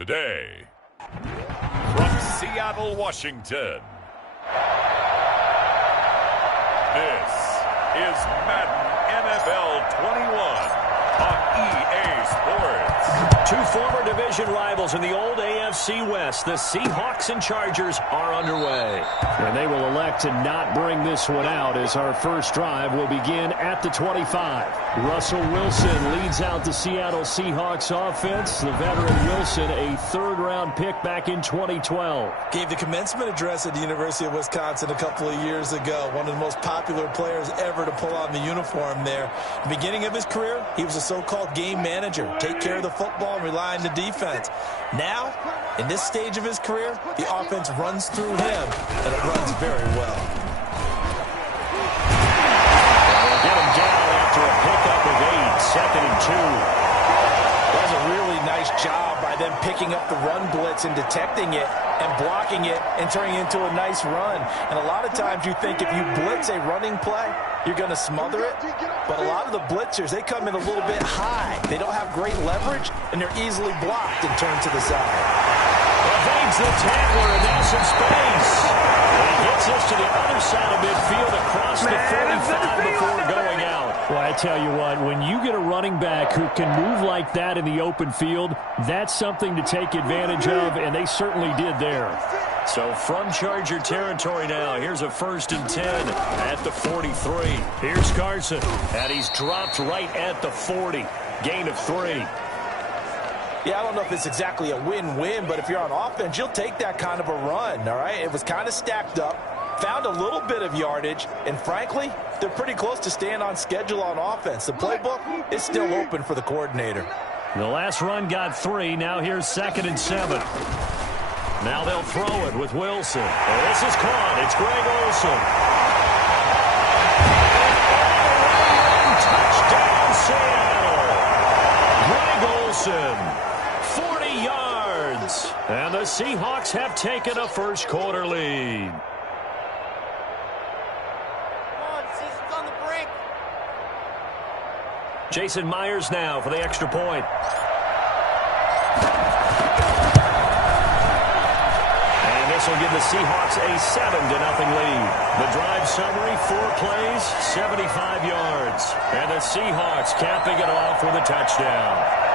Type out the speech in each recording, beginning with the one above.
Today, from Seattle, Washington, this is Madden NFL 21 on EA Sports. Two former division rivals in the old AFC West, the Seahawks and Chargers, are underway. And they will elect to not bring this one out as our first drive will begin at the 25. Russell Wilson leads out the Seattle Seahawks offense. The veteran Wilson, a third-round pick back in 2012. Gave the commencement address at the University of Wisconsin a couple of years ago. One of the most popular players ever to pull on the uniform there. The beginning of his career, he was a so-called game manager. Take care of the football and rely on the defense. Now, in this stage of his career, the offense runs through him, and it runs very well. Get him down after a pickup of 8, 2nd and 2. That was a really nice job by them picking up the run blitz and detecting it and blocking it and turning it into a nice run. And a lot of times you think if you blitz a running play, you're going to smother it. But a lot of the blitzers, they come in a little bit high. They don't have great leverage, and they're easily blocked and turned to the side. Evades the tackler, and now some space. And he gets us to the other side of midfield across the 45 before going out. Well, I tell you what, when you get a running back who can move like that in the open field, that's something to take advantage of, and they certainly did there. So from Charger territory now, here's a 1st and 10 at the 43. Here's Carson, and he's dropped right at the 40. Gain of 3. Yeah, I don't know if it's exactly a win-win, but if you're on offense, you'll take that kind of a run, all right? It was kind of stacked up, found a little bit of yardage, and frankly, they're pretty close to staying on schedule on offense. The playbook is still open for the coordinator. The last run got 3. Now here's 2nd and 7. Now they'll throw it with Wilson. And this is caught. It's Greg Olsen. Touchdown, Seattle. Greg Olsen, 40 yards. And the Seahawks have taken a first quarter lead. Jason Myers now for the extra point. And this will give the Seahawks a 7-0 lead. The drive summary, 4 plays, 75 yards. And the Seahawks capping it off with a touchdown.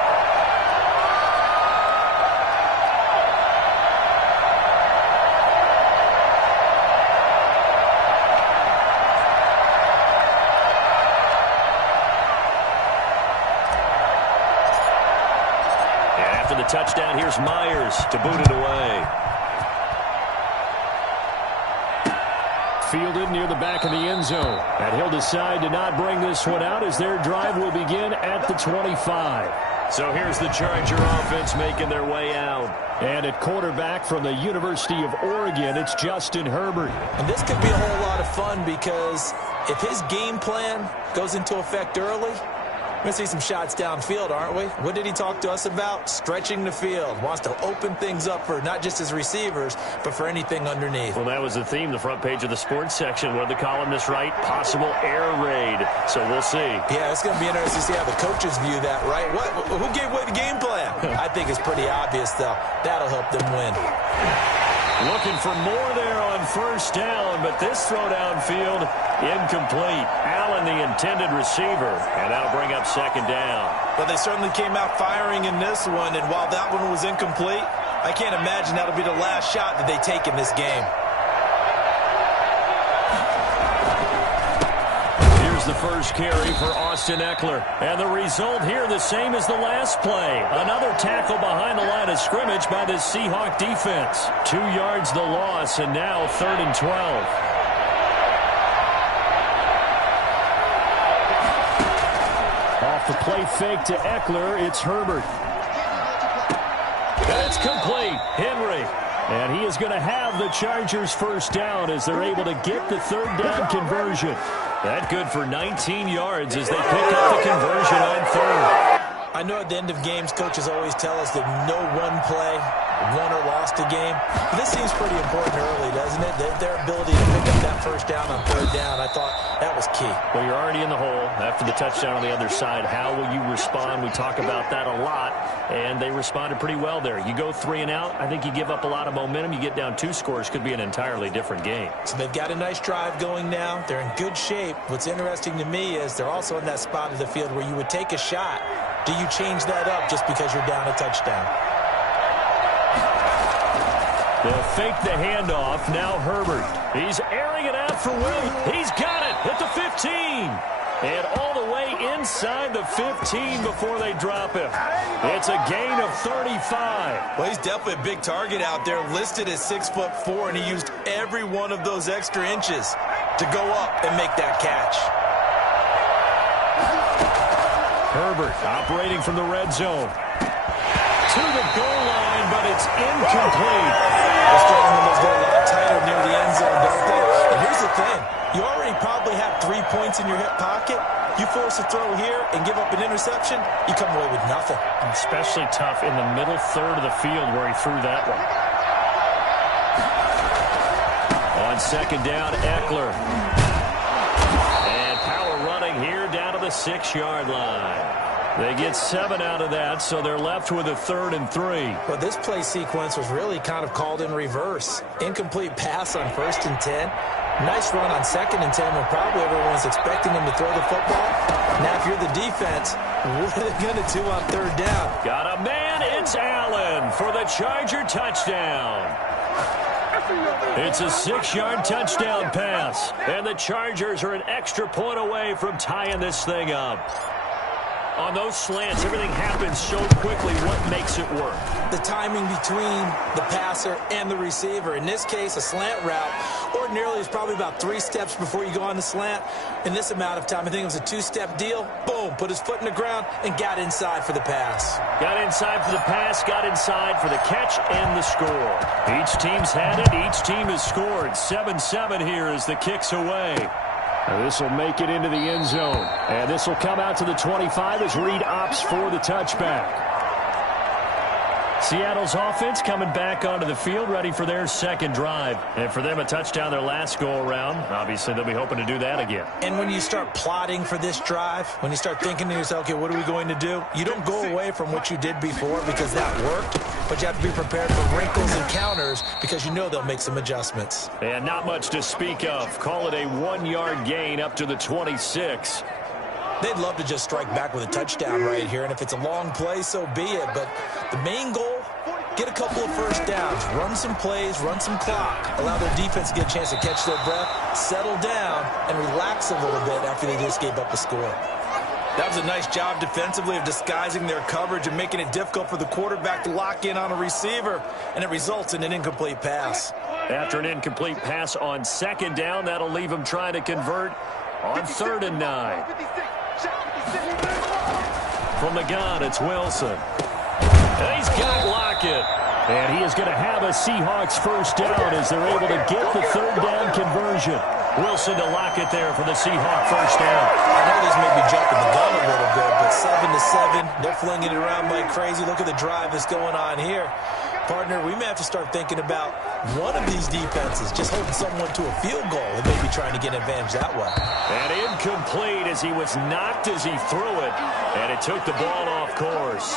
The touchdown, here's Myers to boot it away. Fielded near the back of the end zone. And he'll decide to not bring this one out as their drive will begin at the 25. So here's the Charger offense making their way out. And at quarterback from the University of Oregon, it's Justin Herbert. And this could be a whole lot of fun because if his game plan goes into effect early, we're going to see some shots downfield, aren't we? What did he talk to us about? Stretching the field. Wants to open things up for not just his receivers, but for anything underneath. Well, that was the theme, the front page of the sports section. What did the columnists write? Possible air raid. So we'll see. Yeah, it's going to be interesting to see how the coaches view that, right? Who gave away the game plan? I think it's pretty obvious, though. That'll help them win. Looking for more there on first down, but this throw downfield, incomplete. Allen, the intended receiver, and that'll bring up 2nd down. But they certainly came out firing in this one, and while that one was incomplete, I can't imagine that'll be the last shot that they take in this game. The first carry for Austin Eckler. And the result here the same as the last play. Another tackle behind the line of scrimmage by the Seahawk defense. 2 yards the loss, and now 3rd and 12. Off the play fake to Eckler, it's Herbert. And it's complete. Henry. And he is going to have the Chargers first down as they're able to get the 3rd down conversion. That good for 19 yards as they pick up the conversion on 3rd. I know at the end of games, coaches always tell us that no one play won or lost a game. But this seems pretty important early, doesn't it? Their ability to pick up that first down on third down, I thought that was key. Well, you're already in the hole after the touchdown on the other side. How will you respond? We talk about that a lot, and they responded pretty well there. You go 3 and out, I think you give up a lot of momentum. You get down 2 scores, could be an entirely different game. So they've got a nice drive going now. They're in good shape. What's interesting to me is they're also in that spot of the field where you would take a shot. Do you change that up just because you're down a touchdown? They'll fake the handoff. Now Herbert. He's airing it out for Williams. He's got it at the 15. And all the way inside the 15 before they drop him. It's a gain of 35. Well, he's definitely a big target out there, listed at 6'4", and he used every one of those extra inches to go up and make that catch. Herbert operating from the red zone. To the goal line, but it's incomplete. The strong ones get a lot tighter near the end zone, don't they? And here's the thing. You already probably have 3 points in your hip pocket. You force a throw here and give up an interception, you come away with nothing. Especially tough in the middle third of the field where he threw that one. On second down, Eckler. And power running here down to the 6-yard line. They get 7 out of that, so they're left with a 3rd and 3. But this play sequence was really kind of called in reverse. Incomplete pass on 1st and 10. Nice run on 2nd and 10 when probably everyone's expecting him to throw the football. Now, if you're the defense, what are they going to do on 3rd down? Got a man. It's Allen for the Charger touchdown. It's a 6-yard touchdown pass, and the Chargers are an extra point away from tying this thing up. On those slants, everything happens so quickly. What makes it work? The timing between the passer and the receiver. In this case, a slant route ordinarily is probably about 3 steps before you go on the slant. In this amount of time, I think it was a 2-step deal. Boom, put his foot in the ground and got inside for the pass. Got inside for the pass, got inside for the catch and the score. Each team's had it. Each team has scored. 7-7 here as the kick's away. This will make it into the end zone. And this will come out to the 25 as Reed opts for the touchback. Seattle's offense coming back onto the field, ready for their 2nd drive. And for them, a touchdown their last go-around. Obviously, they'll be hoping to do that again. And when you start plotting for this drive, when you start thinking to yourself, okay, what are we going to do? You don't go away from what you did before because that worked, but you have to be prepared for wrinkles and counters because you know they'll make some adjustments. And not much to speak of. Call it a 1-yard gain up to the 26. They'd love to just strike back with a touchdown right here, and if it's a long play, so be it. But the main goal, get a couple of first downs, run some plays, run some clock, allow their defense to get a chance to catch their breath, settle down, and relax a little bit after they just gave up a score. That was a nice job defensively of disguising their coverage and making it difficult for the quarterback to lock in on a receiver, and it results in an incomplete pass. After an incomplete pass on 2nd down, that'll leave him trying to convert on 3rd and 9. From the gun, it's Wilson. And he's got Lockett. And he is going to have a Seahawks first down as they're able to get the 3rd down conversion. Wilson to Lockett there for the Seahawks first down. I know this may be jumping the gun a little bit, but 7-7, they're flinging it around like crazy. Look at the drive that's going on here. Partner, we may have to start thinking about one of these defenses just holding someone to a field goal and maybe trying to get an advantage that way. And incomplete as he was knocked as he threw it, and it took the ball off course.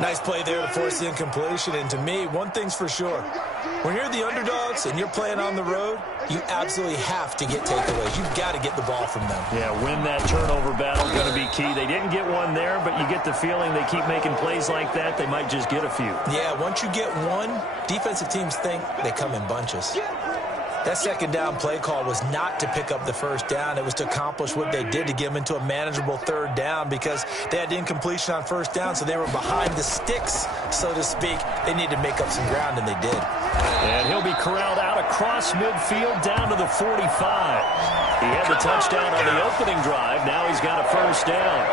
Nice play there to force the incompletion, and to me, one thing's for sure. When you're the underdogs and you're playing on the road, you absolutely have to get takeaways. You've got to get the ball from them. Yeah, win that turnover battle, going to be key. They didn't get one there, but you get the feeling they keep making plays like that, they might just get a few. Yeah, once you get one, defensive teams think they come in bunches. That 2nd down play call was not to pick up the first down. It was to accomplish what they did to get them into a manageable 3rd down because they had incompletion on 1st down, so they were behind the sticks, so to speak. They needed to make up some ground, and they did. And he'll be corralled out across midfield down to the 45. He had the touchdown on the opening drive. Now he's got a first down.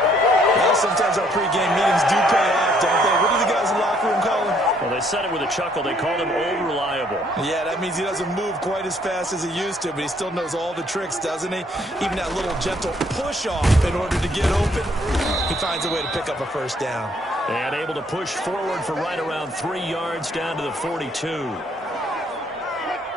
Well, sometimes our pregame meetings do pay off, don't they? What do the guys in the locker room call him? Well, they said it with a chuckle. They called him Old Reliable. Yeah, that means he doesn't move quite as fast as he used to, but he still knows all the tricks, doesn't he? Even that little gentle push-off in order to get open. He finds a way to pick up a first down. And able to push forward for right around 3 yards down to the 42.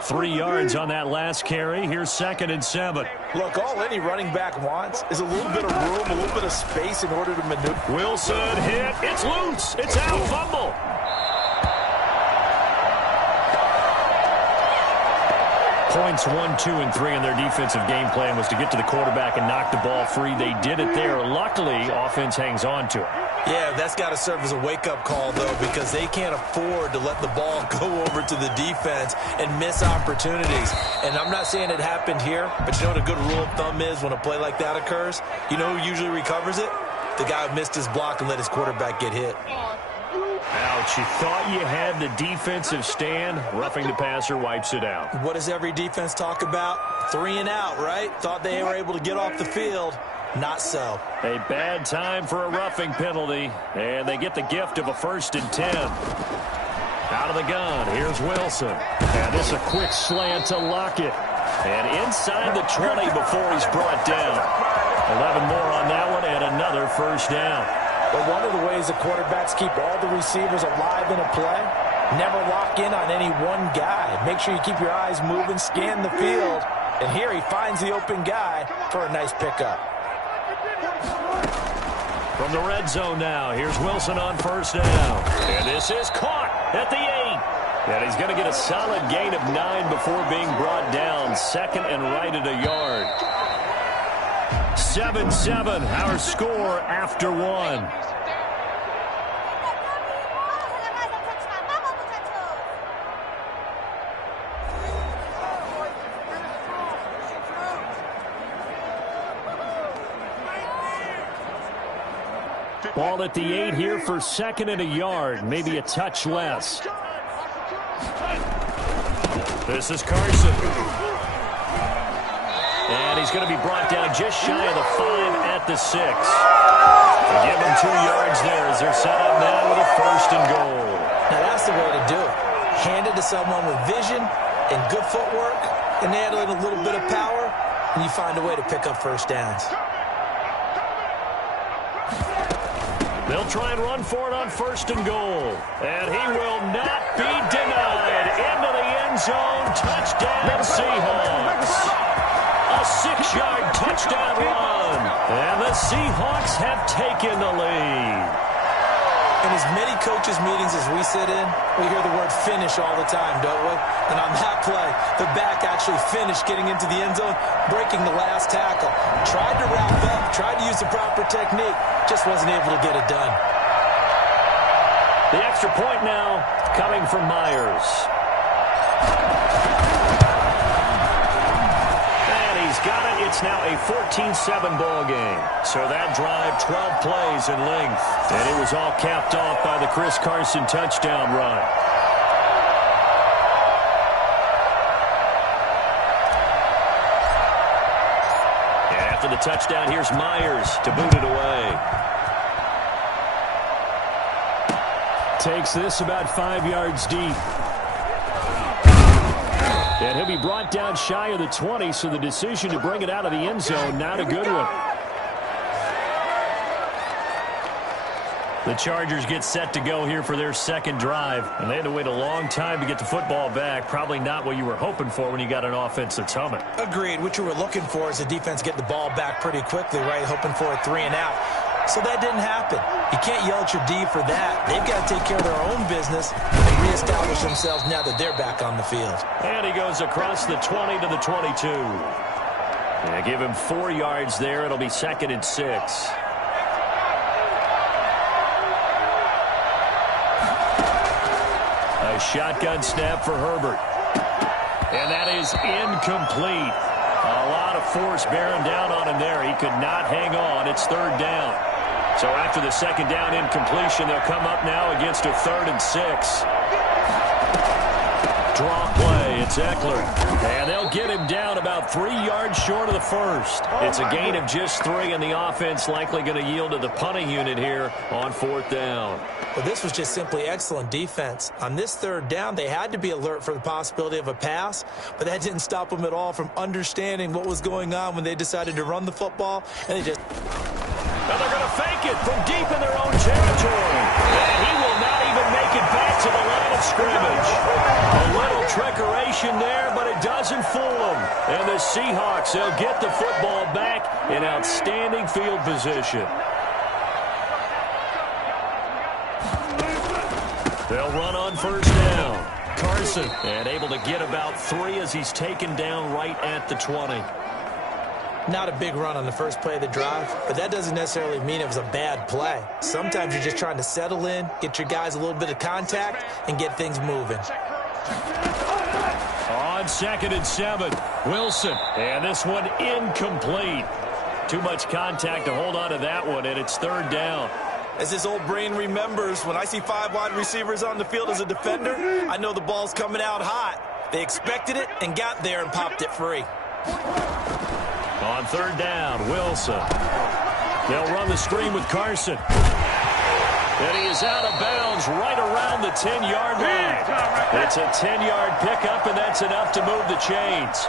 3 yards on that last carry. Here's 2nd and 7. Look, all any running back wants is a little bit of room, a little bit of space in order to maneuver. Wilson hit. It's loose. It's out. Fumble. Points 1, 2, and 3 in their defensive game plan was to get to the quarterback and knock the ball free. They did it there. Luckily, offense hangs on to it. Yeah, that's got to serve as a wake-up call, though, because they can't afford to let the ball go over to the defense and miss opportunities. And I'm not saying it happened here, but you know what a good rule of thumb is when a play like that occurs? You know who usually recovers it? The guy who missed his block and let his quarterback get hit. Ouch, you thought you had the defensive stand. Roughing the passer wipes it out. What does every defense talk about? 3 and out, right? Thought they were able to get off the field. Not so. A bad time for a roughing penalty, and they get the gift of a 1st and 10. Out of the gun, here's Wilson. And this is a quick slant to Lockett. And inside the 20 before he's brought down. 11 more on that one, and another 1st down. But one of the ways the quarterbacks keep all the receivers alive in a play, never lock in on any one guy. Make sure you keep your eyes moving, scan the field. And here he finds the open guy for a nice pickup. From the red zone now, here's Wilson on 1st down. And this is caught at the 8. And he's going to get a solid gain of 9 before being brought down. 2nd and right at a yard. 7-7, our score after 1. Ball at the 8 here for 2nd and a yard, maybe a touch less. This is Carson. And he's going to be brought down just shy of the 5 at the 6. They give him 2 yards there as they're set up now with a 1st and goal. Now that's the way to do it. Hand it to someone with vision and good footwork and add in a little bit of power, and you find a way to pick up 1st downs. They'll try and run for it on 1st and goal. And he will not be denied. Into the end zone. Touchdown, Seahawks. A 6-yard touchdown run. And the Seahawks have taken the lead. In as many coaches' meetings as we sit in, we hear the word finish all the time, don't we? And on that play, the back actually finished getting into the end zone, breaking the last tackle. Tried to wrap up, tried to use the proper technique, just wasn't able to get it done. The extra point now coming from Myers. He's got it. It's now a 14-7 ball game. So that drive, 12 plays in length. And it was all capped off by the Chris Carson touchdown run. And after the touchdown, here's Myers to boot it away. Takes this about 5 yards deep. And he'll be brought down shy of the 20, so the decision to bring it out of the end zone, not a good one. The Chargers get set to go here for their 2nd drive. And they had to wait a long time to get the football back. Probably not what you were hoping for when you got an offense that's humming. Agreed. What you were looking for is the defense get the ball back pretty quickly, right? Hoping for a 3 and out. So that didn't happen. You can't yell at your D for that. They've got to take care of their own business and reestablish themselves now that they're back on the field. And he goes across the 20 to the 22. And give him 4 yards there. It'll be 2nd and 6. A shotgun snap for Herbert. And that is incomplete. A lot of force bearing down on him there. He could not hang on. It's 3rd down. So after the 2nd down incompletion, they'll come up now against a 3rd and 6. Draw play. It's Eckler. And they'll get him down about 3 yards short of the 1st. It's a gain of just 3, and the offense likely going to yield to the punting unit here on 4th down. Well, this was just simply excellent defense. On this 3rd down, they had to be alert for the possibility of a pass, but that didn't stop them at all from understanding what was going on when they decided to run the football, and they just... Now they're going to fake it from deep in their own territory. trickeration there, but it doesn't fool them. And the Seahawks, they'll get the football back in outstanding field position. They'll run on first down. Carson, and able to get about 3 as he's taken down right at the 20. Not a big run on the first play of the drive, but that doesn't necessarily mean it was a bad play. Sometimes you're just trying to settle in, get your guys a little bit of contact, and get things moving. On 2nd and 7, Wilson, and this one incomplete. Too much contact to hold on to that one, and it's 3rd down. As his old brain remembers, when I see 5 wide receivers on the field as a defender, I know the ball's coming out hot. They expected it and got there and popped it free. On 3rd down, Wilson. They'll run the screen with Carson. And he is out of bounds right around the 10-yard line. It's a 10-yard pickup, and that's enough to move the chains.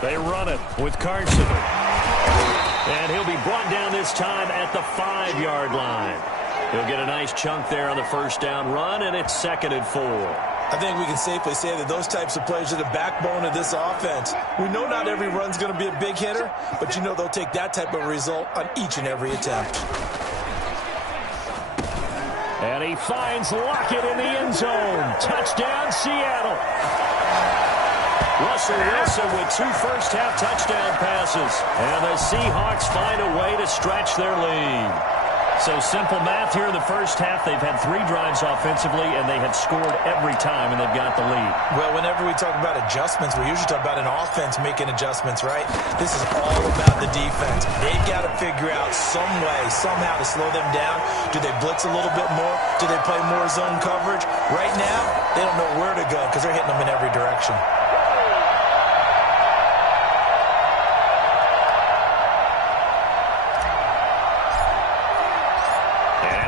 They run it with Carson. And he'll be brought down this time at the 5-yard line. He'll get a nice chunk there on the first down run, and it's 2nd and 4. I think we can safely say that those types of plays are the backbone of this offense. We know not every run's going to be a big hitter, but you know they'll take that type of result on each and every attempt. And he finds Lockett in the end zone. Touchdown, Seattle. Russell Wilson with 2 first-half touchdown passes. And the Seahawks find a way to stretch their lead. So simple math here in the first half. They've had 3 drives offensively, and they have scored every time, and they've got the lead. Well, whenever we talk about adjustments, we usually talk about an offense making adjustments, right? This is all about the defense. They've got to figure out some way, somehow to slow them down. Do they blitz a little bit more? Do they play more zone coverage? Right now, they don't know where to go because they're hitting them in every direction.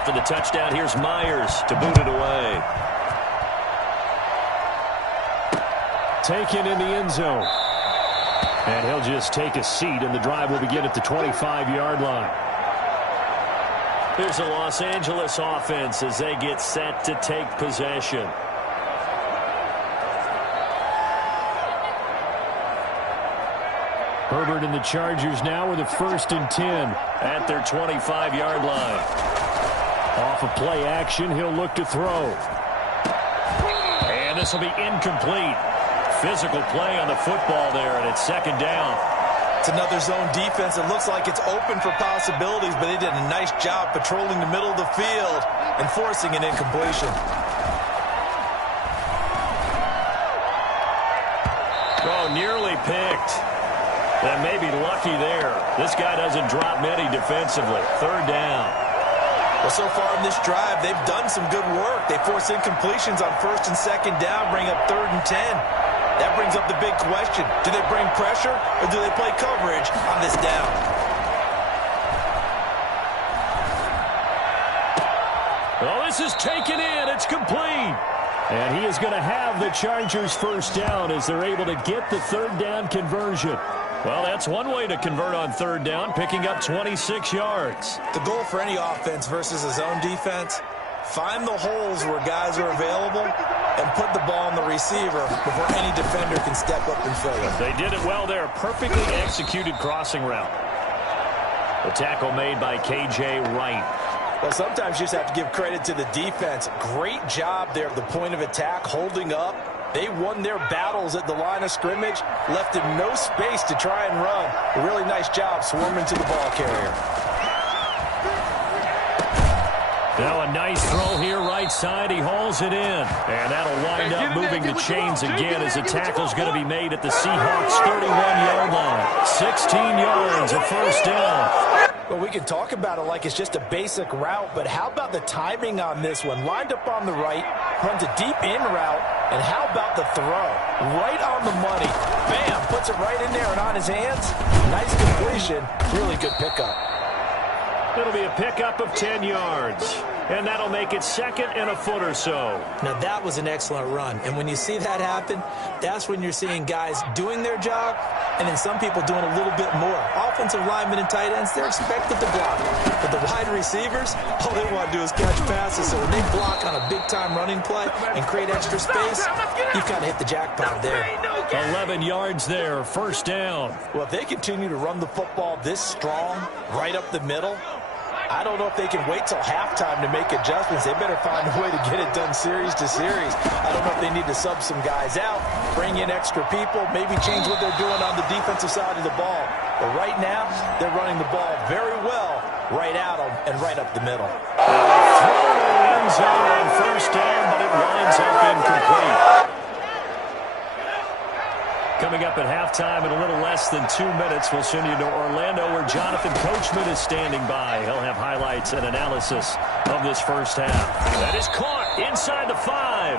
After the touchdown, here's Myers to boot it away. Taken in the end zone. And he'll just take a seat, and the drive will begin at the 25-yard line. Here's the Los Angeles offense as they get set to take possession. Herbert and the Chargers now with a 1st and 10 at their 25-yard line. Off of play action, he'll look to throw. And this will be incomplete. Physical play on the football there, and it's 2nd down. It's another zone defense. It looks like it's open for possibilities, but they did a nice job patrolling the middle of the field and forcing an incompletion. Oh, nearly picked. And maybe lucky there. This guy doesn't drop many defensively. 3rd down. Well, so far in this drive, they've done some good work. They force incompletions on 1st and 2nd down, bring up 3rd and 10. That brings up the big question. Do they bring pressure or do they play coverage on this down? Well, this is taken in. It's complete. And he is going to have the Chargers first down as they're able to get the 3rd down conversion. Well, that's one way to convert on 3rd down, picking up 26 yards. The goal for any offense versus a zone defense, find the holes where guys are available and put the ball on the receiver before any defender can step up and fill it. They did it well there. Perfectly executed crossing route. The tackle made by K.J. Wright. Well, sometimes you just have to give credit to the defense. Great job there at the point of attack, holding up. They won their battles at the line of scrimmage, left him no space to try and run. A really nice job swarming to the ball carrier. Now a nice throw here right side. He hauls it in. And that'll wind up moving the chains again as the tackle's going to be made at the Seahawks' 31-yard line. 16 yards, a first down. Well, we can talk about it like it's just a basic route, but how about the timing on this one? Lined up on the right, runs a deep in route, and how about the throw? Right on the money. Bam, puts it right in there and on his hands. Nice completion. Really good pickup. It'll be a pickup of 10 yards. and that'll make it 2nd and a foot or so. Now, that was an excellent run, and when you see that happen, that's when you're seeing guys doing their job, and then some people doing a little bit more. Offensive linemen and tight ends, they're expected to block. But the wide receivers, all they want to do is catch passes, so when they block on a big-time running play and create extra space, you've kind of hit the jackpot there. 11 yards there, 1st down. Well, if they continue to run the football this strong, right up the middle, I don't know if they can wait till halftime to make adjustments. They better find a way to get it done series to series. I don't know if they need to sub some guys out, bring in extra people, maybe change what they're doing on the defensive side of the ball. But right now, they're running the ball very well right at them and right up the middle. End zone on 1st down, but it winds up incomplete. Coming up at halftime in a little less than 2 minutes, we'll send you to Orlando where Jonathan Coachman is standing by. He'll have highlights and analysis of this first half. That is caught inside the 5.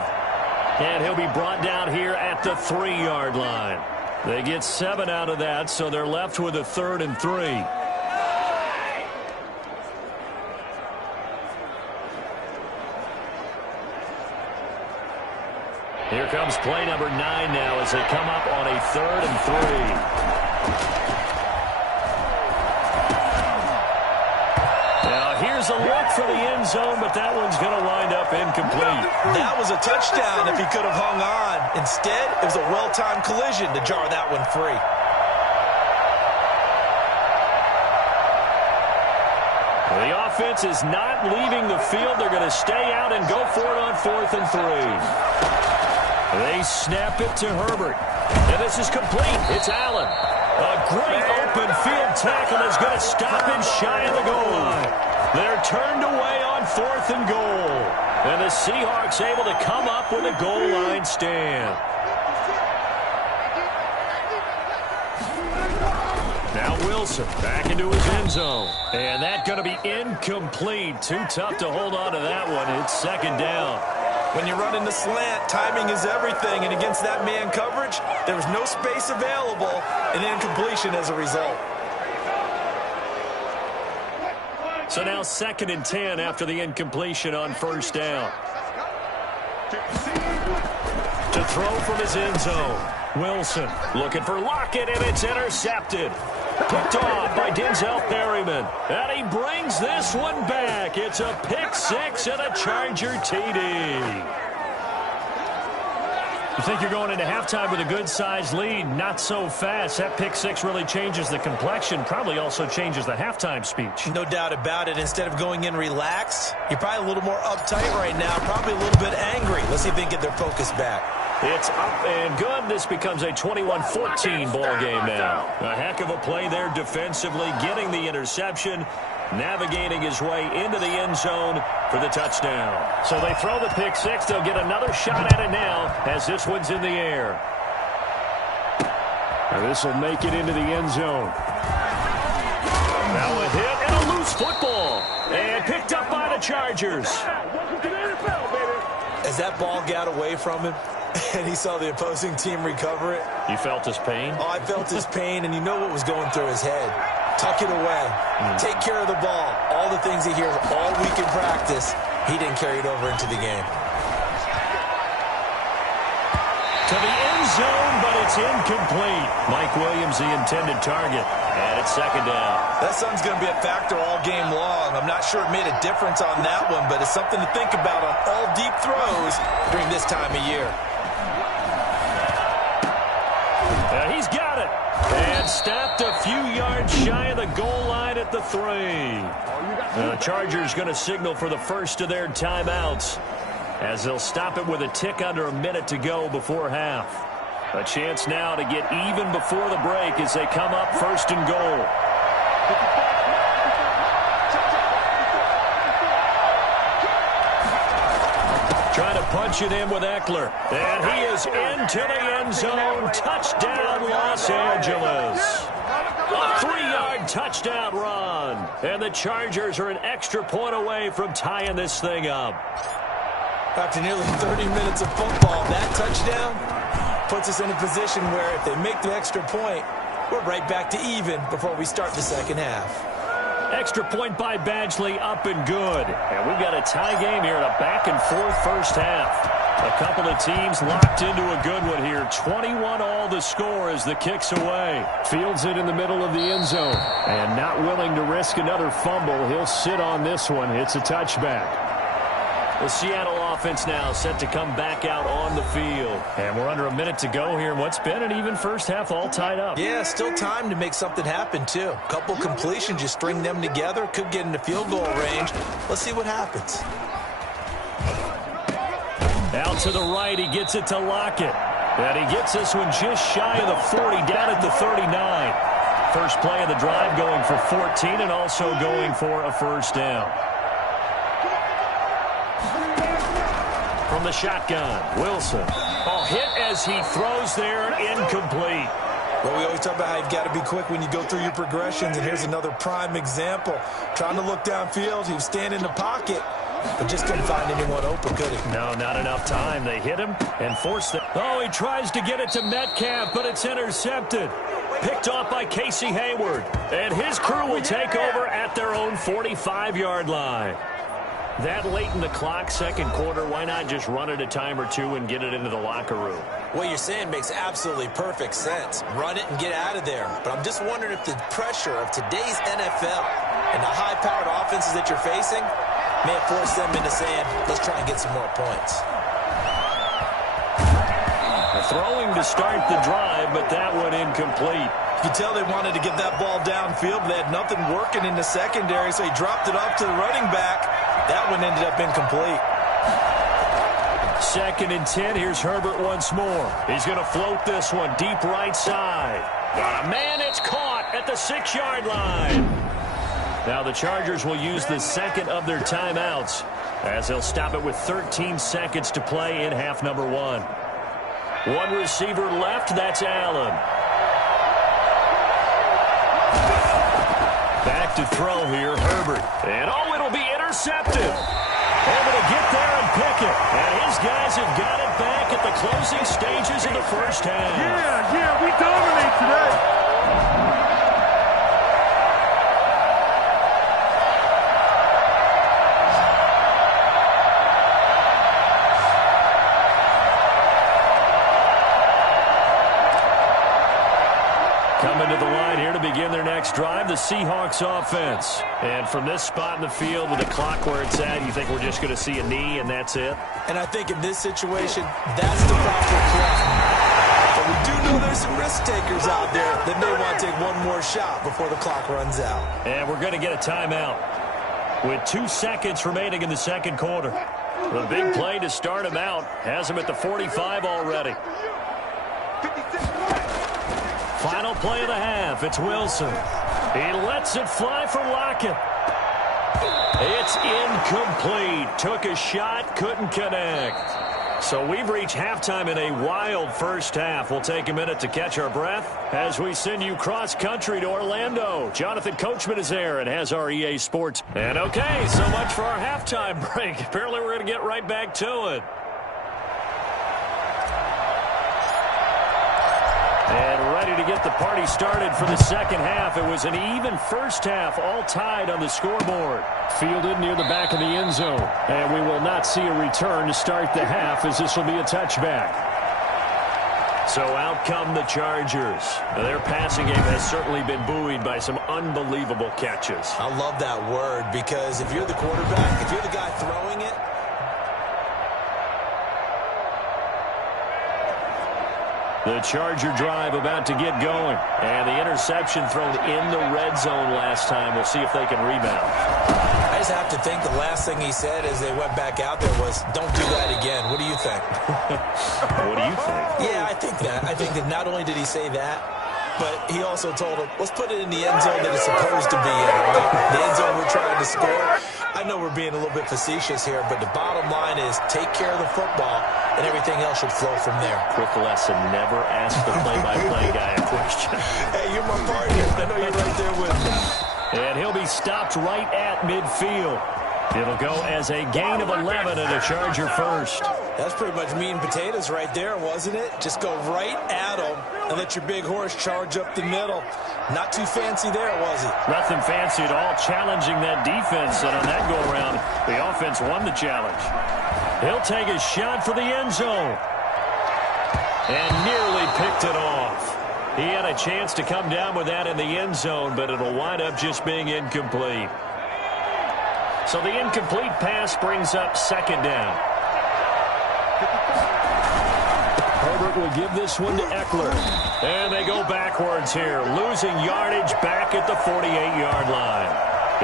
And he'll be brought down here at the 3-yard line. They get 7 out of that, so they're left with a 3rd and 3. Here comes play number 9 now as they come up on a 3rd and 3. Now here's a look for the end zone, but that one's going to wind up incomplete. That was a touchdown if he could have hung on. Instead, it was a well-timed collision to jar that one free. The offense is not leaving the field. They're going to stay out and go for it on 4th and 3. They snap it to Herbert. And this is complete. It's Allen. A great open field tackle is going to stop him shy of the goal line. They're turned away on 4th and goal. And the Seahawks able to come up with a goal line stand. Now Wilson back into his end zone. And that's going to be incomplete. Too tough to hold on to that one. It's 2nd down. When you're running the slant, timing is everything, and against that man coverage, there was no space available, and incompletion as a result. So now 2nd and 10 after the incompletion on 1st down. To throw from his end zone, Wilson looking for Lockett, and it's intercepted. Picked off by Denzel Perryman. And he brings this one back. It's a pick-6 and a Charger TD. You think you're going into halftime with a good-sized lead. Not so fast. That pick-6 really changes the complexion. Probably also changes the halftime speech. No doubt about it. Instead of going in relaxed, you're probably a little more uptight right now. Probably a little bit angry. Let's see if they can get their focus back. It's up and good. This becomes a 21-14 ball game now. A heck of a play there defensively, getting the interception, navigating his way into the end zone for the touchdown. So they throw the pick-6. They'll get another shot at it now as this one's in the air. This will make it into the end zone. Now a hit and a loose football. And picked up by the Chargers. As that ball got away from him, and he saw the opposing team recover it. You felt his pain? Oh, I felt his pain, and you know what was going through his head. Tuck it away. Take care of the ball. All the things he hears all week in practice, he didn't carry it over into the game. To the end zone, but it's incomplete. Mike Williams, the intended target. And it's 2nd down. That sun's going to be a factor all game long. I'm not sure it made a difference on that one, but it's something to think about on all deep throws during this time of year. He's got it. And stopped a few yards shy of the goal line at the 3. The Chargers going to signal for the first of their timeouts as they'll stop it with a tick under a minute to go before half. A chance now to get even before the break as they come up 1st and goal. Trying to punch it in with Eckler. And he is into the end zone. Touchdown, Los Angeles. A 3-yard touchdown run. And the Chargers are an extra point away from tying this thing up. After nearly 30 minutes of football, that touchdown puts us in a position where if they make the extra point, we're right back to even before we start the second half. Extra point by Badgley, up and good. And we've got a tie game here in a back-and-forth first half. A couple of teams locked into a good one here. 21 all the score as the kick's away. Fields it in the middle of the end zone. And not willing to risk another fumble. He'll sit on this one. It's a touchback. The Seattle offense now set to come back out on the field. And we're under a minute to go here in what's been an even first half, all tied up. Yeah, still time to make something happen, too. A couple completions, you string them together, could get into field goal range. Let's see what happens. Out to the right, he gets it to Lockett. And he gets this one just shy of the 40, down at the 39. First play of the drive going for 14 and also going for a first down. From the shotgun, Wilson. Hit as he throws there, incomplete. Well, we always talk about how you've got to be quick when you go through your progressions, and here's another prime example. Trying to look downfield, he was standing in the pocket, but just couldn't find anyone open, could he? No, not enough time. They hit him and forced it. He tries to get it to Metcalf, but it's intercepted. Picked off by Casey Hayward. And his crew will take over at their own 45-yard line. That late in the clock, second quarter, why not just run it a time or two and get it into the locker room? What you're saying makes absolutely perfect sense. Run it and get out of there. But I'm just wondering if the pressure of today's NFL and the high-powered offenses that you're facing may have forced them into saying, let's try and get some more points. Throwing to start the drive, but that one incomplete. You can tell they wanted to get that ball downfield, but they had nothing working in the secondary, so he dropped it off to the running back. That one ended up incomplete. 2nd and 10. Here's Herbert once more. He's going to float this one deep right side. Got a man, it's caught at the 6-yard line. Now the Chargers will use the second of their timeouts as they'll stop it with 13 seconds to play in half number 1. One receiver left, that's Allen. Back to throw here, Herbert. And it'll be intercepted. Able to get there and pick it. And his guys have got it back at the closing stages of the first half. Yeah, we dominate today. Coming to the line here to begin their next drive, the Seahawks offense. And from this spot in the field with the clock where it's at, you think we're just going to see a knee and that's it? And I think in this situation, that's the proper play. But we do know there's some risk takers out there that may want to take one more shot before the clock runs out. And we're going to get a timeout with 2 seconds remaining in the second quarter. The big play to start him out has him at the 45 already. Final play of the half. It's Wilson. He lets it fly for Lockett. It's incomplete. Took a shot, couldn't connect. So we've reached halftime in a wild first half. We'll take a minute to catch our breath as we send you cross-country to Orlando. Jonathan Coachman is there and has our EA Sports. And okay, so much for our halftime break. Apparently we're going to get right back to it. And ready to get the party started for the second half. It was an even first half, all tied on the scoreboard. Fielded near the back of the end zone. And we will not see a return to start the half as this will be a touchback. So out come the Chargers. Their passing game has certainly been buoyed by some unbelievable catches. I love that word because if you're the quarterback, if you're the guy throwing it, the Charger drive about to get going. And the interception thrown in the red zone last time. We'll see if they can rebound. I just have to think the last thing he said as they went back out there was, don't do that again. What do you think? What do you think? Yeah, I think that. I think that not only did he say that, but he also told him, let's put it in the end zone that it's supposed to be in. Right? The end zone we're trying to score. I know we're being a little bit facetious here, but the bottom line is take care of the football, and everything else should flow from there. Quick lesson, never ask the play-by-play guy a question. Hey, you're my partner. I know you're right there with me. And he'll be stopped right at midfield. It'll go as a gain of 11 and a Charger first. That's pretty much meat and potatoes right there, wasn't it? Just go right at him and let your big horse charge up the middle. Not too fancy there, was it? Nothing fancy at all, challenging that defense. And on that go-around, the offense won the challenge. He'll take a shot for the end zone. And nearly picked it off. He had a chance to come down with that in the end zone, but it'll wind up just being incomplete. So the incomplete pass brings up second down. Herbert will give this one to Eckler. And they go backwards here, losing yardage back at the 48-yard line.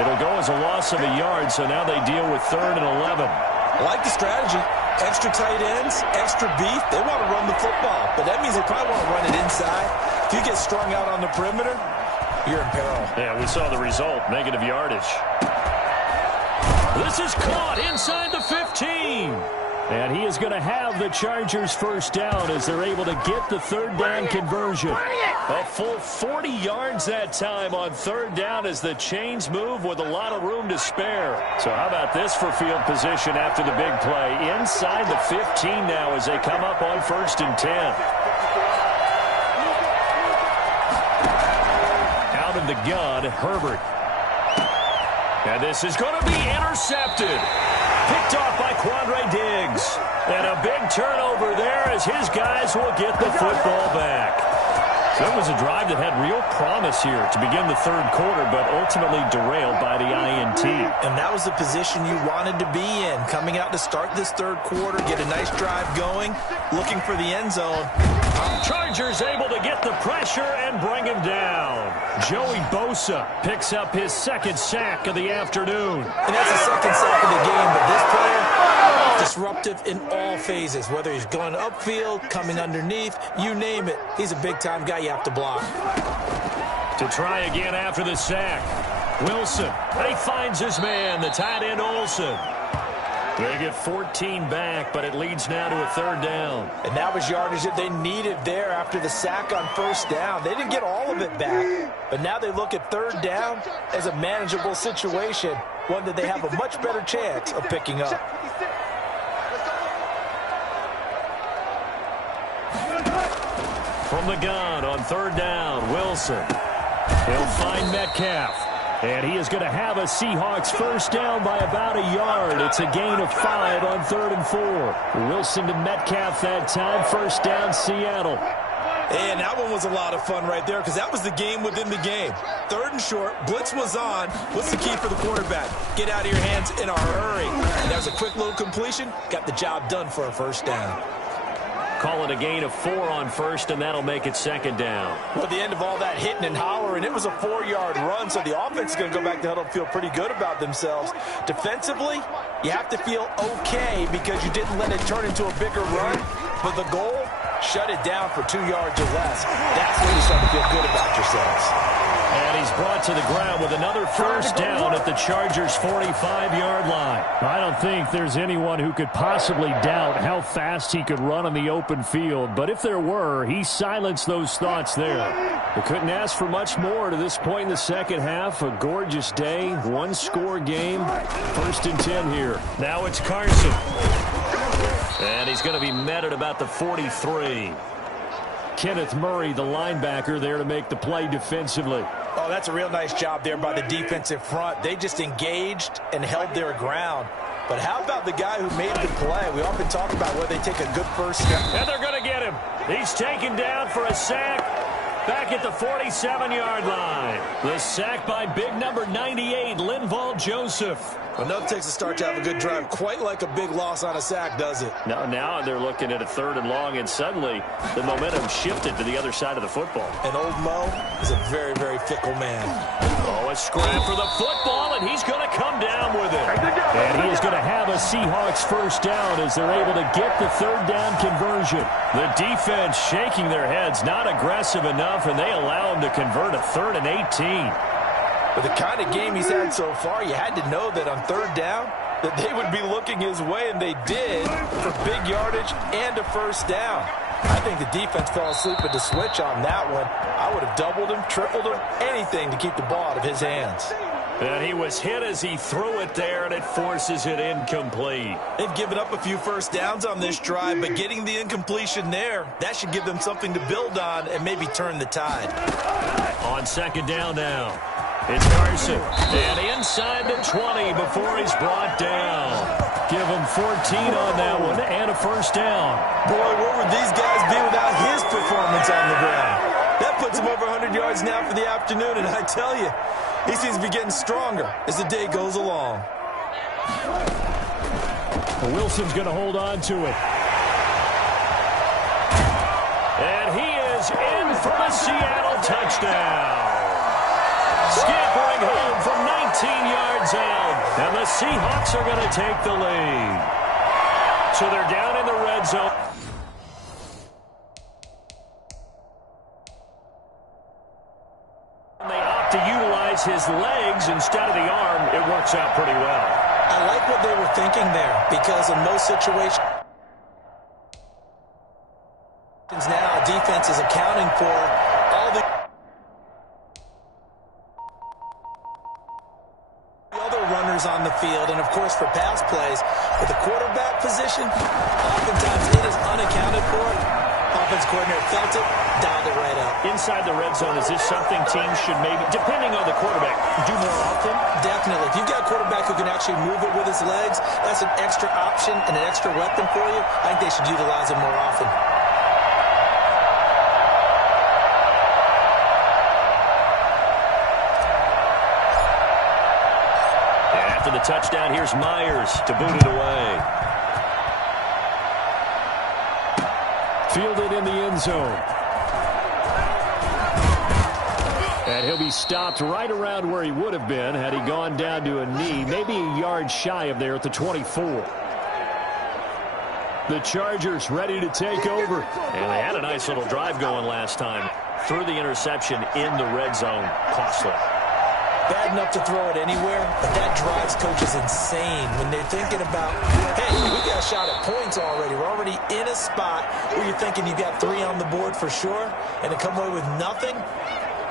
It'll go as a loss of a yard, so now they deal with 3rd and 11. I like the strategy. Extra tight ends, extra beef. They want to run the football, but that means they probably want to run it inside. If you get strung out on the perimeter, you're in peril. Yeah, we saw the result, negative yardage. This is caught inside the 15. And he is going to have the Chargers first down as they're able to get the 3rd down conversion. A full 40 yards that time on 3rd down as the chains move with a lot of room to spare. So how about this for field position after the big play? Inside the 15 now as they come up on 1st and 10. Out of the gun, Herbert. And this is going to be intercepted. Picked off by Quandre Diggs. And a big turnover there as his guys will get the football back. So it was a drive that had real promise here to begin the 3rd quarter, but ultimately derailed by the INT. And that was the position you wanted to be in. Coming out to start this 3rd quarter, get a nice drive going, looking for the end zone. Chargers able to get the pressure and bring him down. Joey Bosa picks up his 2nd sack of the afternoon. And that's the 2nd sack of the game, but this player, disruptive in all phases, whether he's going upfield, coming underneath, you name it. He's a big-time guy you have to block. To try again after the sack. Wilson, and he finds his man, the tight end Olsen. They get 14 back, but it leads now to a 3rd down. And that was yardage that they needed there after the sack on 1st down. They didn't get all of it back, but now they look at 3rd down as a manageable situation, one that they have a much better chance of picking up. From the gun on 3rd down, Wilson. He'll find Metcalf. And he is going to have a Seahawks first down by about a yard. It's a gain of 5 on 3rd and 4. Wilson to Metcalf that time. First down, Seattle. And that one was a lot of fun right there because that was the game within the game. 3rd and short, blitz was on. What's the key for the quarterback? Get out of your hands in a hurry. And that was a quick little completion. Got the job done for a first down. Call it a gain of 4 on 1st, and that'll make it 2nd down. Well, at the end of all that hitting and hollering, it was a 4-yard run, so the offense is going to go back to huddle and feel pretty good about themselves. Defensively, you have to feel okay because you didn't let it turn into a bigger run, but the goal, shut it down for 2 yards or less. That's when you start to feel good about yourselves. And he's brought to the ground with another first down at the Chargers' 45-yard line. I don't think there's anyone who could possibly doubt how fast he could run on the open field. But if there were, he silenced those thoughts there. We couldn't ask for much more to this point in the second half. A gorgeous day, 1-score game. 1st and 10 here. Now it's Carson. And he's going to be met at about the 43. Kenneth Murray, the linebacker, there to make the play defensively. Oh, that's a real nice job there by the defensive front. They just engaged and held their ground. But how about the guy who made the play? We often talk about where they take a good first step. And they're going to get him. He's taken down for a sack back at the 47-yard line. The sack by big number 98, Linval Joseph. Enough takes a start to have a good drive. Quite like a big loss on a sack, does it? Now they're looking at a 3rd and long, and suddenly the momentum shifted to the other side of the football. And old Mo is a very, very fickle man. Oh, a scrap for the football, and he's going to come down with it. And he is going to have a Seahawks first down as they're able to get the 3rd down conversion. The defense shaking their heads, not aggressive enough, and they allow him to convert a 3rd and 18. But the kind of game he's had so far, you had to know that on 3rd down, that they would be looking his way, and they did, for big yardage and a first down. I think the defense fell asleep at the switch on that one. I would have doubled him, tripled him, anything to keep the ball out of his hands. And he was hit as he threw it there, and it forces it incomplete. They've given up a few first downs on this drive, but getting the incompletion there, that should give them something to build on and maybe turn the tide. On second down now, it's Carson. And inside the 20 before he's brought down. Give him 14 on that one and a first down. Boy, where would these guys be without his performance on the ground? That puts him over 100 yards now for the afternoon, and I tell you, he seems to be getting stronger as the day goes along. Wilson's going to hold on to it. And he is in for the Seattle touchdown. Scampering home from 19 yards out. And the Seahawks are going to take the lead. So they're down in the red zone. They opt to utilize his legs instead of the arm. It works out pretty well. I like what they were thinking there, because in most situations now, defense is accounting for all the other runners on the field, and of course for pass plays. With the quarterback position, oftentimes it is unaccounted for. Offense coordinator felt it, dialed it right up. Inside the red zone, is this something teams should maybe, depending on the quarterback, do more often? Definitely. If you've got a quarterback who can actually move it with his legs, that's an extra option and an extra weapon for you. I think they should utilize it more often. After the touchdown, here's Myers to boot it away. Fielded in the end zone. And he'll be stopped right around where he would have been had he gone down to a knee, maybe a yard shy of there at the 24. The Chargers ready to take over. And they had a nice little drive going last time. Threw the interception in the red zone. Costly. Bad enough to throw it anywhere, but that drives coaches insane when they're thinking about, hey, we got a shot at points already. We're already in a spot where you're thinking you've got 3 on the board for sure, and to come away with nothing,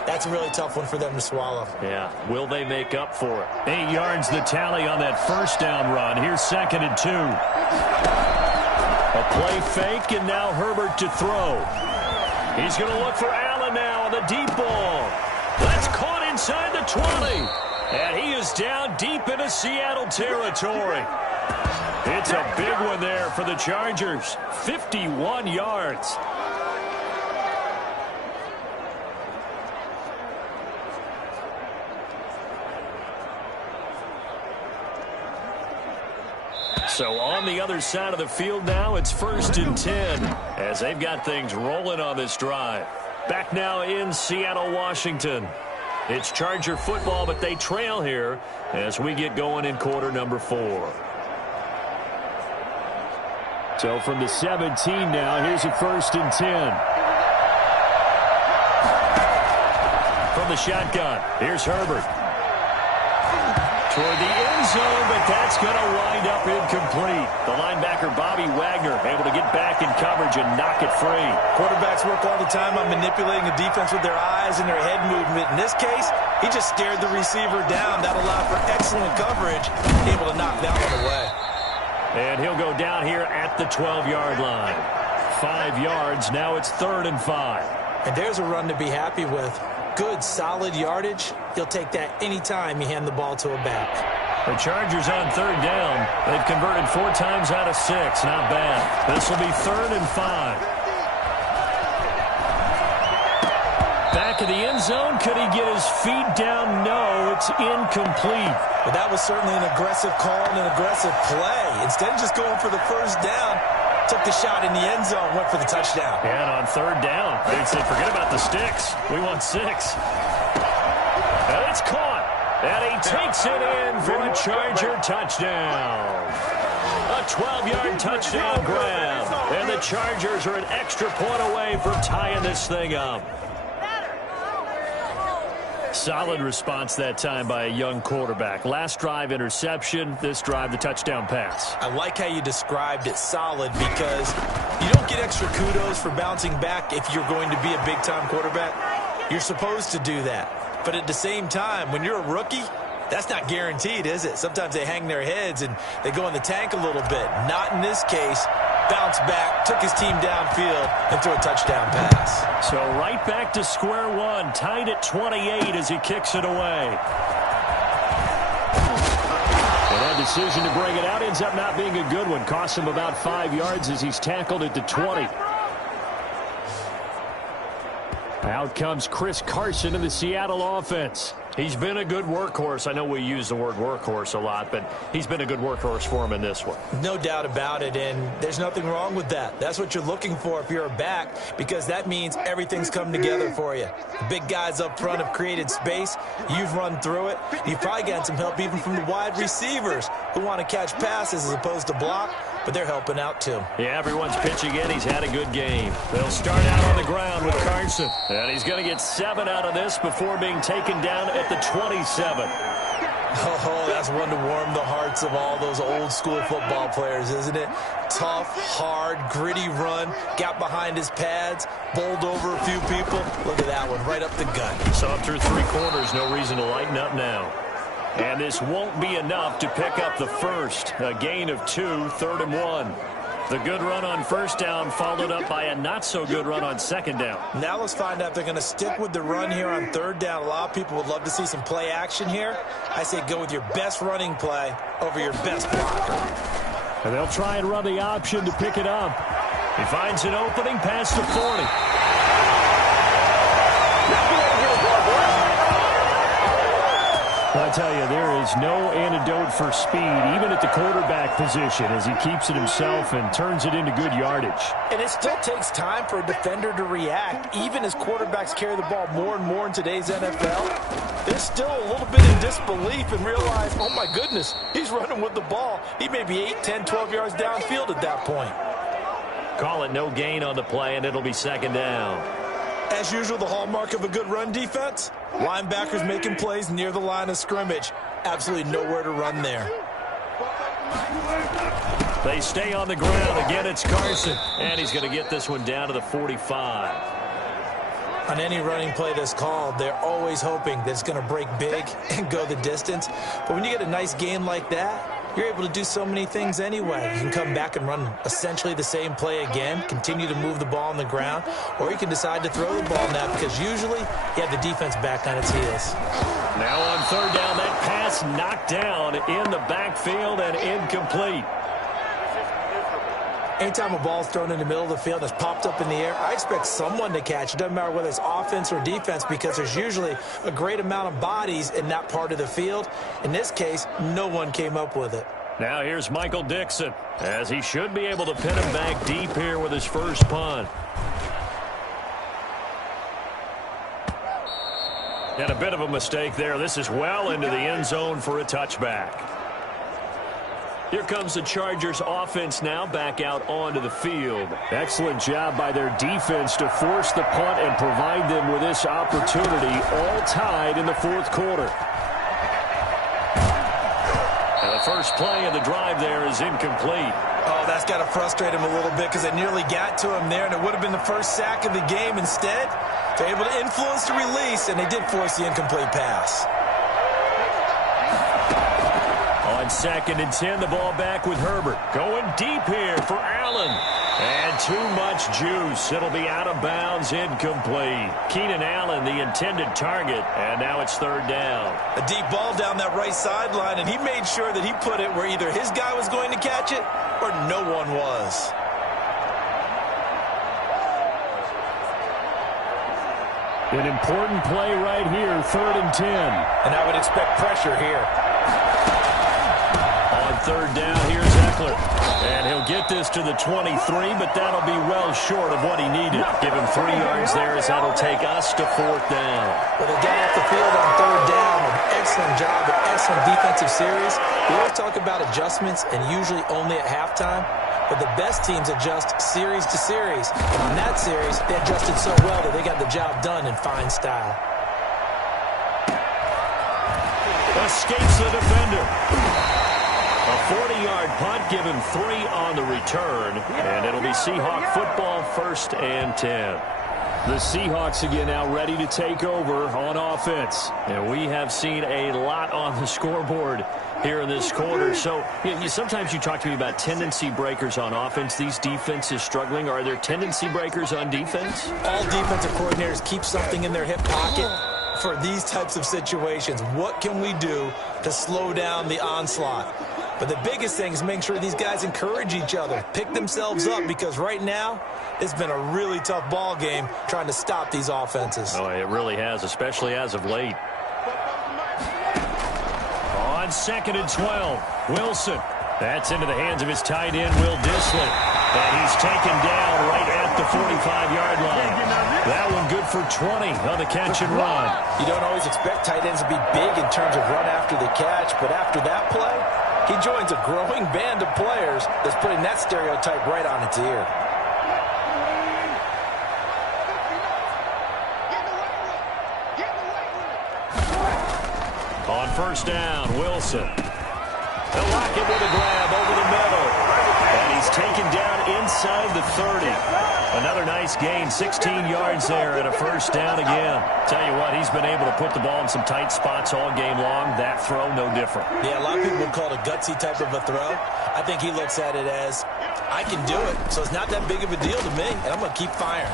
that's a really tough one for them to swallow. Yeah, will they make up for it? 8 yards the tally on that first down run. Here's 2nd and 2. A play fake, and now Herbert to throw. He's going to look for Allen now on the deep ball. That's caught inside the 20. And he is down deep into Seattle territory. It's a big one there for the Chargers. 51 yards. So on the other side of the field now, it's 1st and 10 as they've got things rolling on this drive. Back now in Seattle, Washington. It's Charger football, but they trail here as we get going in quarter number 4. So from the 17 now, here's a 1st and 10. From the shotgun, here's Herbert. Toward the end zone, but that's going to wind up incomplete. The linebacker, Bobby Wagner, able to get back in coverage and knock it free. Quarterbacks work all the time on manipulating the defense with their eyes and their head movement. In this case, he just stared the receiver down. That allowed for excellent coverage, able to knock that one away. And he'll go down here at the 12-yard line. 5 yards, now it's 3rd and 5. And there's a run to be happy with. Good, solid yardage. He'll take that anytime you hand the ball to a back. The Chargers on 3rd down. They've converted 4 times out of 6. Not bad. This will be 3rd and 5. Back of the end zone. Could he get his feet down? No, it's incomplete. But that was certainly an aggressive call and an aggressive play. Instead of just going for the first down, took the shot in the end zone, went for the touchdown. And on 3rd down, they said, forget about the sticks. We want 6. And it's caught. And he takes it in for a Charger touchdown. A 12-yard touchdown grab. And the Chargers are an extra point away from tying this thing up. Solid response that time by a young quarterback. Last drive, interception. This drive, the touchdown pass. I like how you described it, solid, because you don't get extra kudos for bouncing back if you're going to be a big-time quarterback. You're supposed to do that. But at the same time, when you're a rookie, That's not guaranteed, is it? Sometimes they hang their heads and they go in the tank a little bit. Not in this case. Bounced back, took his team downfield, and threw a touchdown pass. So right back to square one, tied at 28 as he kicks it away. And that decision to bring it out ends up not being a good one. Costs him about 5 yards as he's tackled at the 20. Out comes Chris Carson in the Seattle offense. He's been a good workhorse. I know we use the word workhorse a lot, but he's been a good workhorse for him in this one. No doubt about it, and there's nothing wrong with that. That's what you're looking for if you're a back, because that means everything's come together for you. The big guys up front have created space. You've run through it. You've probably gotten some help even from the wide receivers who want to catch passes as opposed to block, but they're helping out too. Yeah, everyone's pitching in. He's had a good game. They'll start out on the ground with Carson, and he's going to get 7 out of this before being taken down at the 27. Oh, that's one to warm the hearts of all those old school football players, isn't it? Tough, hard, gritty run, got behind his pads, bowled over a few people. Look at that one, right up the gut. So up through 3 quarters, no reason to lighten up now. And this won't be enough to pick up the first. A gain of 2, 3rd and 1. The good run on first down followed up by a not-so-good run on second down. Now let's find out if they're going to stick with the run here on 3rd down. A lot of people would love to see some play action here. I say go with your best running play over your best blocker. And they'll try and run the option to pick it up. He finds an opening past the 40. I tell you, there is no antidote for speed, even at the quarterback position, as he keeps it himself and turns it into good yardage. And it still takes time for a defender to react, even as quarterbacks carry the ball more and more in today's NFL. They're still a little bit in disbelief and realize, oh my goodness, he's running with the ball. He may be 8, 10, 12 yards downfield at that point. Call it no gain on the play, and it'll be 2nd down. As usual, the hallmark of a good run defense, linebackers making plays near the line of scrimmage. Absolutely nowhere to run there. They stay on the ground. Again, it's Carson. And he's going to get this one down to the 45. On any running play that's called, they're always hoping that it's going to break big and go the distance. But when you get a nice gain like that, you're able to do so many things anyway. You can come back and run essentially the same play again, continue to move the ball on the ground, or you can decide to throw the ball now because usually you have the defense back on its heels. Now on 3rd down, that pass knocked down in the backfield and incomplete. Anytime a ball's thrown in the middle of the field and it's popped up in the air, I expect someone to catch it. Doesn't matter whether it's offense or defense because there's usually a great amount of bodies in that part of the field. In this case, no one came up with it. Now here's Michael Dixon, as he should be able to pin him back deep here with his first punt. And a bit of a mistake there. This is well into the end zone for a touchback. Here comes the Chargers offense now back out onto the field. Excellent job by their defense to force the punt and provide them with this opportunity, all tied in the 4th quarter. And the first play of the drive there is incomplete. Oh, that's got to frustrate him a little bit because they nearly got to him there, and it would have been the first sack of the game. Instead, they're able to influence the release, and they did force the incomplete pass. On 2nd and 10, the ball back with Herbert. Going deep here for Allen. And too much juice. It'll be out of bounds, incomplete. Keenan Allen, the intended target, and now it's 3rd down. A deep ball down that right sideline, and he made sure that he put it where either his guy was going to catch it or no one was. An important play right here, 3rd and 10. And I would expect pressure here. On 3rd down, here's Eckler. And he'll get this to the 23, but that'll be well short of what he needed. Give him 3 yards there as that'll take us to 4th down. Well, they got off the field on 3rd down. An excellent job, an excellent defensive series. We always talk about adjustments, and usually only at halftime. But the best teams adjust series to series. And in that series, they adjusted so well that they got the job done in fine style. Escapes the defender. A 40-yard punt, give him 3 on the return. And it'll be Seahawk football, 1st and 10. The Seahawks again now ready to take over on offense. And we have seen a lot on the scoreboard here in this quarter. So sometimes you talk to me about tendency breakers on offense. These defenses struggling. Are there tendency breakers on defense? All defensive coordinators keep something in their hip pocket for these types of situations. What can we do to slow down the onslaught? But the biggest thing is make sure these guys encourage each other, pick themselves up, because right now it's been a really tough ball game trying to stop these offenses. Oh, it really has, especially as of late. On 2nd and 12, Wilson. That's into the hands of his tight end, Will Dissly. And he's taken down right at the 45-yard line. That one good for 20 on the catch and run. You don't always expect tight ends to be big in terms of run after the catch, but after that play, he joins a growing band of players that's putting that stereotype right on its ear. On 1st down, Wilson. They'll lock it with a grab over the middle. And he's taken down inside the 30. Another nice gain, 16 yards there and a 1st down again. Tell you what, he's been able to put the ball in some tight spots all game long. That throw, no different. Yeah, a lot of people would call it a gutsy type of a throw. I think he looks at it as, I can do it, so it's not that big of a deal to me, and I'm going to keep firing.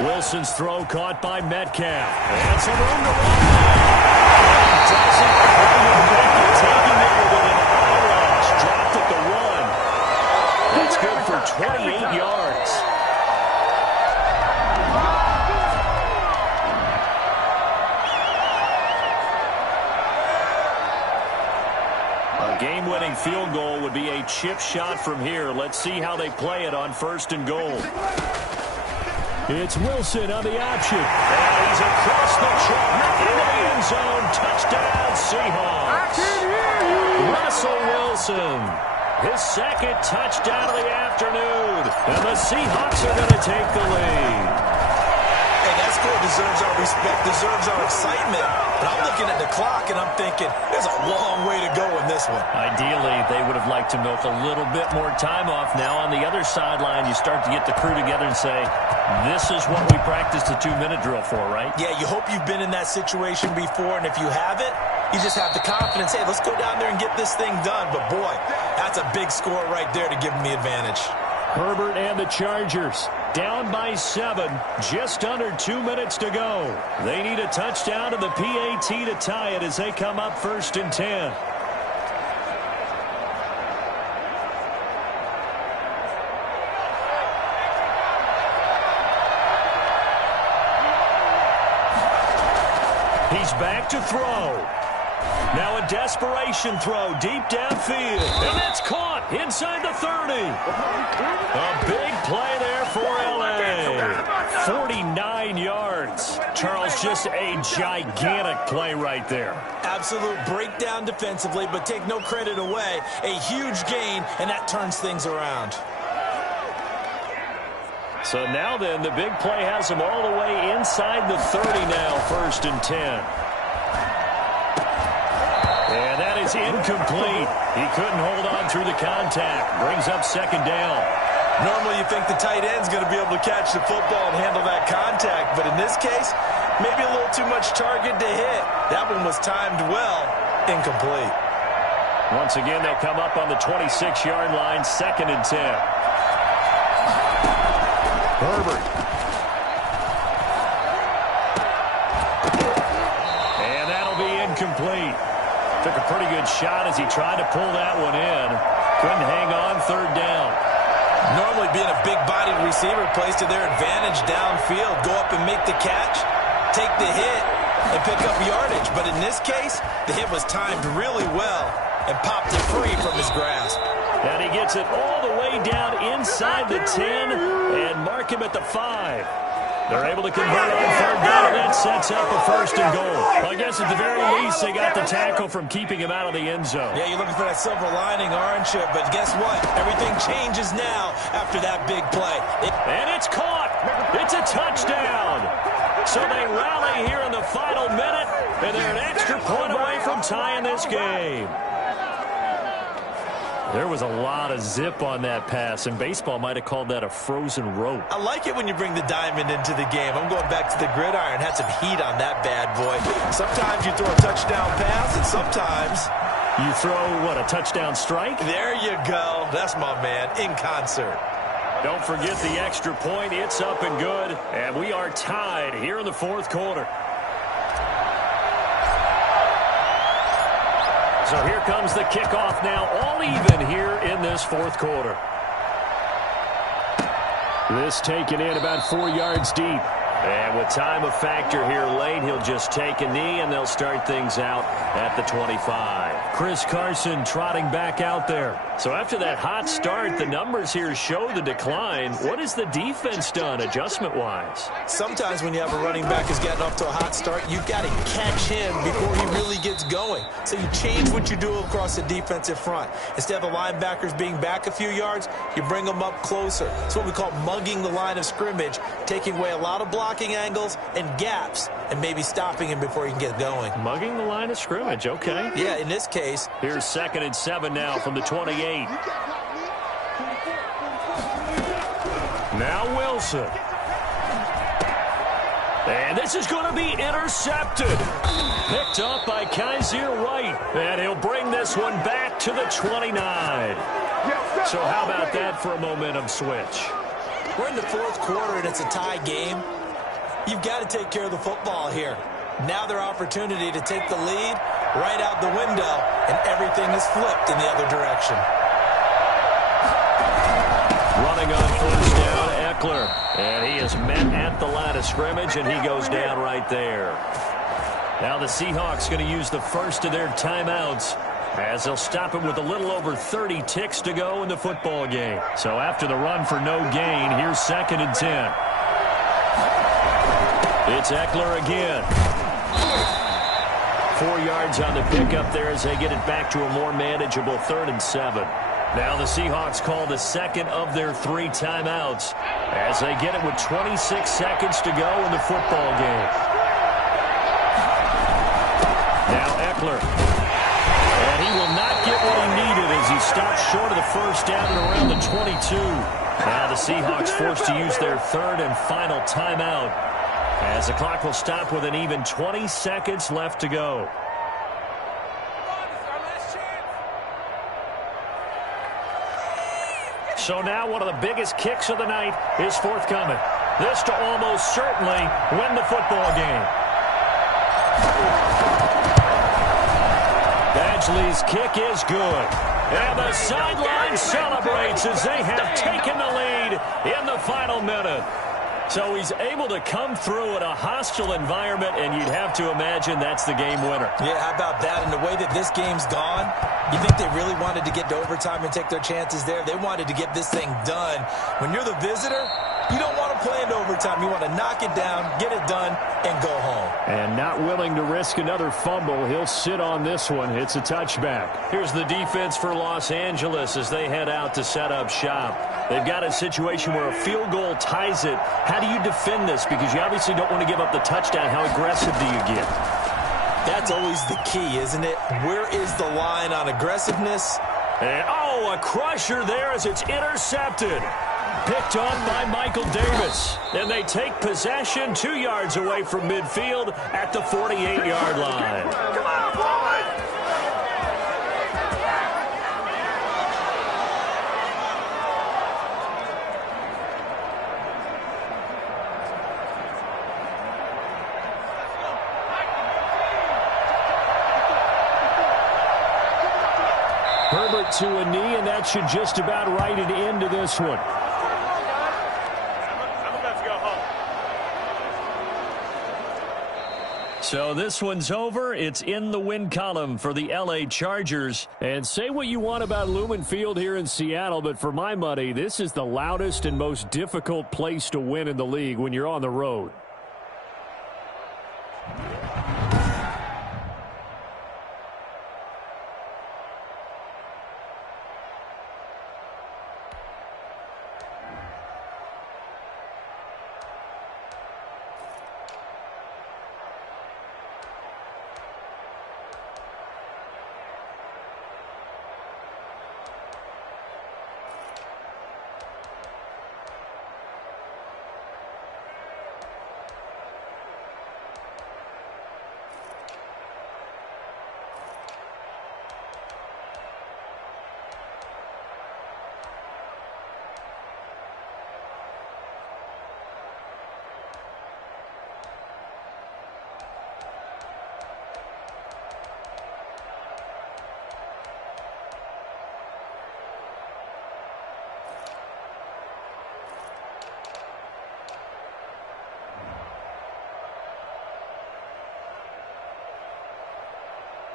Wilson's throw caught by Metcalf. And some room to run. Doesn't quite make it, taking it with an eyelash. Dropped at the 1. That's good for 28 yards. A game-winning field goal would be a chip shot from here. Let's see how they play it on 1st and goal. It's Wilson on the option. And he's across the chalk into the end zone. Touchdown, Seahawks. Russell Wilson, his 2nd touchdown of the afternoon. And the Seahawks are going to take the lead. Hey, that score deserves our respect, deserves our excitement. But I'm looking at the clock, and I'm thinking, there's a long way to go in this one. Ideally, they would have liked to milk a little bit more time off. Now, on the other sideline, you start to get the crew together and say, this is what we practiced the 2-minute drill for, right? Yeah, you hope you've been in that situation before, and if you haven't, you just have the confidence, hey, let's go down there and get this thing done. But, boy, that's a big score right there to give them the advantage. Herbert and the Chargers down by 7, just under 2 minutes to go. They need a touchdown to the PAT to tie it as they come up 1st and 10. He's back to throw. Now a desperation throw deep downfield. And that's caught inside the 30. A big play there for L.A. 49 yards. Charles, just a gigantic play right there. Absolute breakdown defensively, but take no credit away. A huge gain, and that turns things around. So now then, the big play has him all the way inside the 30 now, 1st and 10. And that is incomplete. He couldn't hold on through the contact. Brings up 2nd down. Normally you think the tight end's going to be able to catch the football and handle that contact, but in this case, maybe a little too much target to hit. That one was timed well, incomplete. Once again, they'll come up on the 26-yard line, 2nd and 10. Herbert. And that'll be incomplete. Took a pretty good shot as he tried to pull that one in. Couldn't hang on, 3rd down. Normally being a big-bodied receiver plays to their advantage downfield. Go up and make the catch, take the hit, and pick up yardage. But in this case, the hit was timed really well and popped it free from his grasp. And he gets it all the way down inside the 10 and mark him at the 5. They're able to convert on 3rd down, and that sets up a 1st and goal. Well, I guess at the very least, they got the tackle from keeping him out of the end zone. Yeah, you're looking for that silver lining, aren't you? But guess what? Everything changes now after that big play. And it's caught. It's a touchdown. So they rally here in the final minute, and they're an extra point away from tying this game. There was a lot of zip on that pass, and baseball might have called that a frozen rope. I like it when you bring the diamond into the game. I'm going back to the gridiron. Had some heat on that bad boy. Sometimes you throw a touchdown pass, and sometimes you throw, what, a touchdown strike? There you go. That's my man, in concert. Don't forget the extra point. It's up and good, and we are tied here in the fourth quarter. So here comes the kickoff now, all even here in this fourth quarter. This taken in about 4 yards deep. And with time a factor here late, he'll just take a knee, and they'll start things out at the 25. Chris Carson trotting back out there. So after that hot start, the numbers here show the decline. What has the defense done adjustment-wise? Sometimes when you have a running back who's getting off to a hot start, you've got to catch him before he really gets going. So you change what you do across the defensive front. Instead of the linebackers being back a few yards, you bring them up closer. It's what we call mugging the line of scrimmage, taking away a lot of blocking angles and gaps, and maybe stopping him before he can get going. Mugging the line of scrimmage, okay. Yeah, in this case. Here's 2nd and 7 now from the 28. Now Wilson. And this is going to be intercepted. Picked up by Kaiser Wright. And he'll bring this one back to the 29. So how about that for a momentum switch? We're in the fourth quarter, and it's a tie game. You've got to take care of the football here. Now their opportunity to take the lead right out the window, and everything is flipped in the other direction. Running on first down, Eckler. And he is met at the line of scrimmage, and he goes down right there. Now the Seahawks going to use the first of their timeouts, as they'll stop him with a little over 30 ticks to go in the football game. So after the run for no gain, here's 2nd and 10. It's Eckler again. 4 yards on the pickup there as they get it back to a more manageable 3rd and 7. Now the Seahawks call the second of their 3 timeouts as they get it with 26 seconds to go in the football game. Now Eckler. And he will not get what he needed as he stops short of the first down at around the 22. Now the Seahawks forced to use their 3rd and final timeout, as the clock will stop with an even 20 seconds left to go. So now one of the biggest kicks of the night is forthcoming. This to almost certainly win the football game. Badgley's kick is good. And the sideline celebrates as they have taken the lead in the final minute. So he's able to come through in a hostile environment, and you'd have to imagine that's the game winner. Yeah, how about that? And the way that this game's gone, you think they really wanted to get to overtime and take their chances there? They wanted to get this thing done. When you're the visitor, you don't want to play into overtime. You want to knock it down, get it done, and go home. And not willing to risk another fumble. He'll sit on this one. It's a touchback. Here's the defense for Los Angeles as they head out to set up shop. They've got a situation where a field goal ties it. How do you defend this? Because you obviously don't want to give up the touchdown. How aggressive do you get? That's always the key, isn't it? Where is the line on aggressiveness? And, a crusher there as it's intercepted. Picked on by Michael Davis. And they take possession 2 yards away from midfield at the 48-yard line. Come on, boys! Herbert to a knee, and that should just about write it into this one. So this one's over. It's in the win column for the L.A. Chargers. And say what you want about Lumen Field here in Seattle, but for my money, this is the loudest and most difficult place to win in the league when you're on the road.